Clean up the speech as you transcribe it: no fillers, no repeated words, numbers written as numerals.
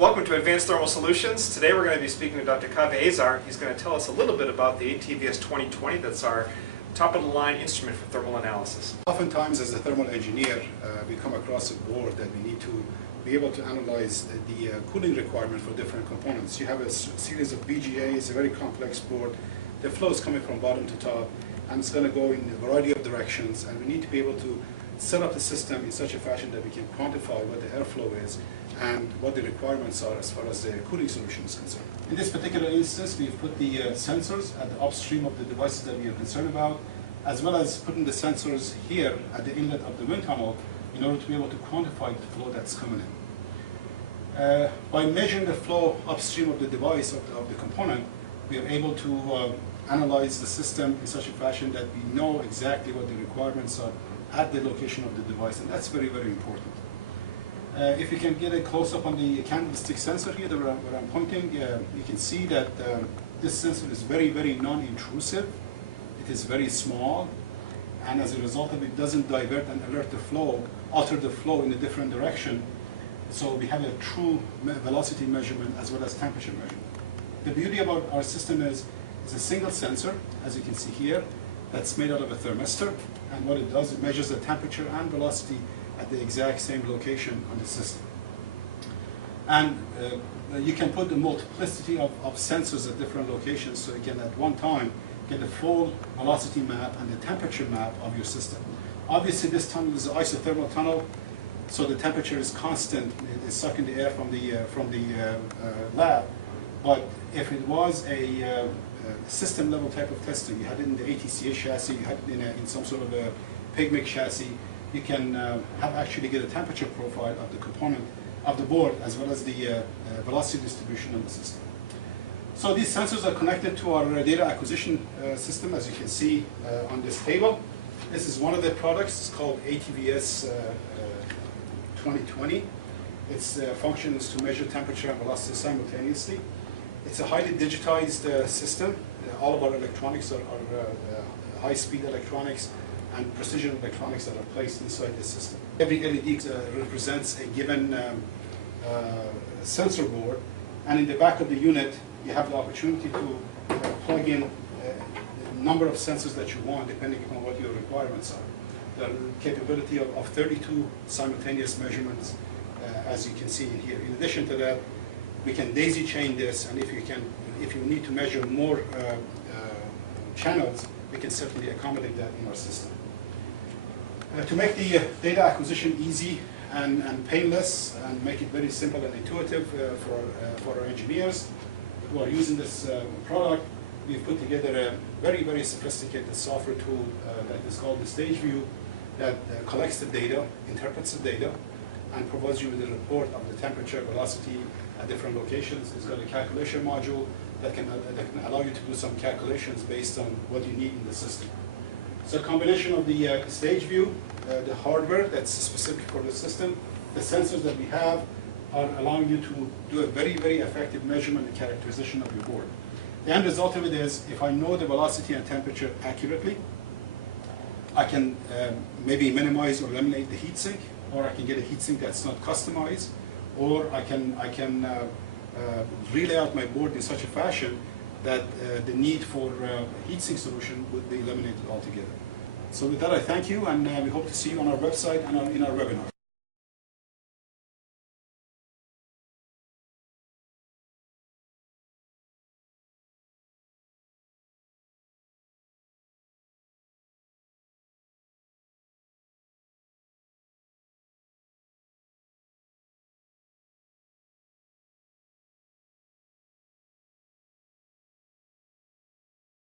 Welcome to Advanced Thermal Solutions. Today we're going to be speaking to Dr. Kaveh Azar. He's going to tell us a little bit about the Atvs-2020. That's our top-of-the-line instrument for thermal analysis. Oftentimes, as a thermal engineer, we come across a board that we need to be able to analyze the cooling requirement for different components. You have a series of VGA. It's a very complex board. The flow is coming from bottom to top, and it's going to go in a variety of directions, and we need to be able to set up the system in such a fashion that we can quantify what the airflow is and what the requirements are as far as the cooling solution is concerned. In this particular instance, we've put the sensors at the upstream of the devices that we are concerned about, as well as putting the sensors here at the inlet of the wind tunnel in order to be able to quantify the flow that's coming in. By measuring the flow upstream of the device, of the component, we are able to analyze the system in such a fashion that we know exactly what the requirements are at the location of the device, and that's very, very important. If you can get a close-up on the candlestick sensor here where I'm pointing, you can see that this sensor is very, very non-intrusive. It is very small, and as a result of it, doesn't divert and alert the flow, alter the flow in a different direction. So we have a true velocity measurement as well as temperature measurement. The beauty about our system is it's a single sensor, as you can see here, that's made out of a thermistor, and what it does, it measures the temperature and velocity at the exact same location on the system. And you can put a multiplicity of sensors at different locations, so you can at one time get a full velocity map and the temperature map of your system. Obviously this tunnel is an isothermal tunnel, so the temperature is constant. It is sucking the air from the lab. But if it was a system level type of testing, you had it in the ATCA chassis, you had it in some sort of a PIGMIC chassis, you can actually get a temperature profile of the component of the board as well as the velocity distribution of the system. So these sensors are connected to our data acquisition system, as you can see on this table. This is one of the products. It's called Atvs-2020. Its function is to measure temperature and velocity simultaneously. It's a highly digitized system. All of our electronics are high-speed electronics and precision electronics that are placed inside the system. Every LED represents a given sensor board, and in the back of the unit you have the opportunity to plug in a number of sensors that you want depending on what your requirements are. The capability of 32 simultaneous measurements, as you can see in here. In addition to that, we can daisy chain this, and if you need to measure more channels, we can certainly accommodate that in our system. To make the data acquisition easy and painless and make it very simple and intuitive for our engineers who are using this product, we've put together a very, very sophisticated software tool that is called the Stage View that collects the data, interprets the data, and provides you with a report of the temperature, velocity at different locations. It's got a calculation module that can allow you to do some calculations based on what you need in the system. So a combination of the stage view, the hardware that's specific for the system, the sensors that we have are allowing you to do a very, very effective measurement and characterization of your board. The end result of it is, if I know the velocity and temperature accurately, I can maybe minimize or eliminate the heat sink, or I can get a heat sink that's not customized, or I can relay out my board in such a fashion that the need for a heatsink solution would be eliminated altogether. So with that, I thank you, and we hope to see you on our website and in our webinars.